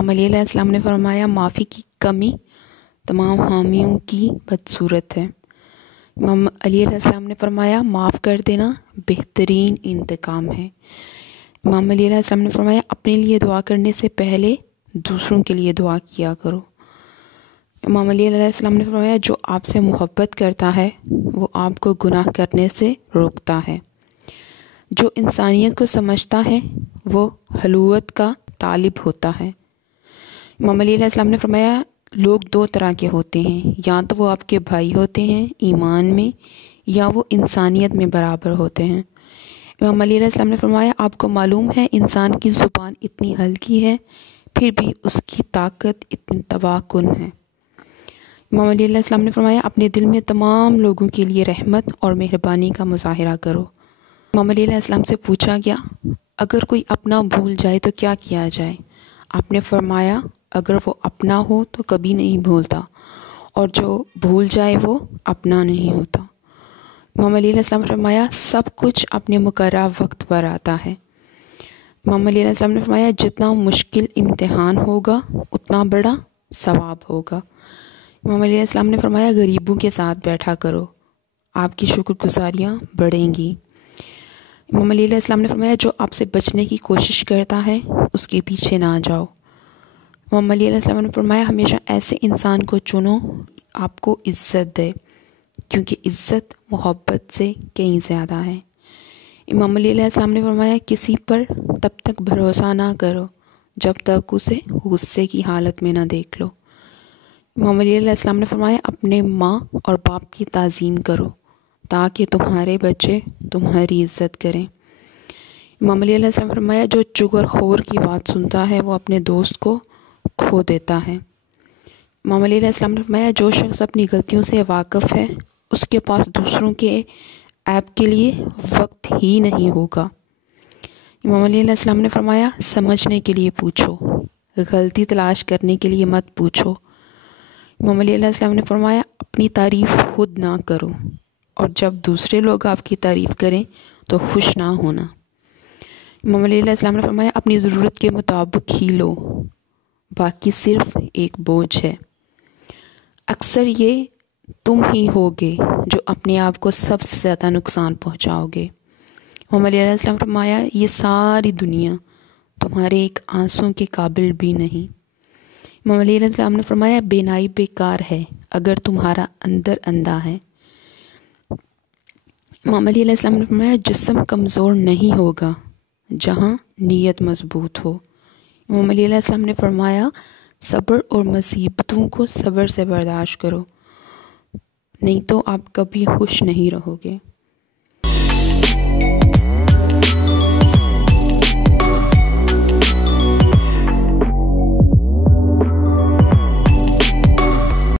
امام علیہ السلام نے فرمایا معافی کی کمی تمام حامیوں کی بدصورت ہے۔ امام علیہ السلام نے فرمایا معاف کر دینا بہترین انتقام ہے۔ امام علیہ السلام نے فرمایا اپنے لیے دعا کرنے سے پہلے دوسروں کے لیے دعا کیا کرو۔ امام علیہ السلام نے فرمایا جو آپ سے محبت کرتا ہے وہ آپ کو گناہ کرنے سے روکتا ہے۔ جو انسانیت کو سمجھتا ہے وہ حلوت کا طالب ہوتا ہے۔ امام علیہ السلام نے فرمایا لوگ دو طرح کے ہوتے ہیں، یا تو وہ آپ کے بھائی ہوتے ہیں ایمان میں، یا وہ انسانیت میں برابر ہوتے ہیں۔ امام علیہ السلام نے فرمایا آپ کو معلوم ہے انسان کی زبان اتنی ہلکی ہے پھر بھی اس کی طاقت اتنی تباہ کن ہے۔ امام علیہ السلام نے فرمایا اپنے دل میں تمام لوگوں کے لیے رحمت اور مہربانی کا مظاہرہ کرو۔ امام علیہ السلام سے پوچھا گیا اگر کوئی اپنا بھول جائے تو کیا کیا جائے؟ آپ نے فرمایا اگر وہ اپنا ہو تو کبھی نہیں بھولتا، اور جو بھول جائے وہ اپنا نہیں ہوتا۔ امام علیہ السلام نے فرمایا سب کچھ اپنے مقررہ وقت پر آتا ہے۔ امام علیہ السلام نے فرمایا جتنا مشکل امتحان ہوگا اتنا بڑا ثواب ہوگا۔ امام علیہ السلام نے فرمایا غریبوں کے ساتھ بیٹھا کرو، آپ کی شکر گزاریاں بڑھیں گی۔ امام علیہ السلام نے فرمایا جو آپ سے بچنے کی کوشش کرتا ہے اس کے پیچھے نہ جاؤ۔ امام علیہ السلام نے فرمایا ہمیشہ ایسے انسان کو چنو آپ کو عزت دے، کیونکہ عزت محبت سے کہیں زیادہ ہے۔ امام علیہ السلام نے فرمایا کسی پر تب تک بھروسہ نہ کرو جب تک اسے غصے کی حالت میں نہ دیکھ لو۔ امام علیہ السلام نے فرمایا اپنے ماں اور باپ کی تعظیم کرو تاکہ تمہارے بچے تمہاری عزت کریں۔ امام علیہ السلام نے فرمایا جو چغل خور کی بات سنتا ہے وہ اپنے دوست کو کھو دیتا ہے۔ امام علیہ السلام نے فرمایا جو شخص اپنی غلطیوں سے واقف ہے اس کے پاس دوسروں کے عیب کے لیے وقت ہی نہیں ہوگا۔ امام علیہ السلام نے فرمایا سمجھنے کے لیے پوچھو، غلطی تلاش کرنے کے لیے مت پوچھو۔ امام علیہ السلام نے فرمایا اپنی تعریف خود نہ کرو، اور جب دوسرے لوگ آپ کی تعریف کریں تو خوش نہ ہونا۔ امام علیہ السلام نے فرمایا اپنی ضرورت کے مطابق ہی لو، باقی صرف ایک بوجھ ہے۔ اکثر یہ تم ہی ہوگے جو اپنے آپ کو سب سے زیادہ نقصان پہنچاؤ گے۔ امام علیہ السلام نے فرمایا یہ ساری دنیا تمہارے ایک آنسوں کے قابل بھی نہیں۔ امام علیہ السلام نے فرمایا بینائی بیکار ہے اگر تمہارا اندر اندھا ہے۔ امام علیہ السلام نے فرمایا جسم کمزور نہیں ہوگا جہاں نیت مضبوط ہو۔ امام علیہ السلام نے فرمایا صبر اور مصیبتوں کو صبر سے برداشت کرو، نہیں تو آپ کبھی خوش نہیں رہو گے۔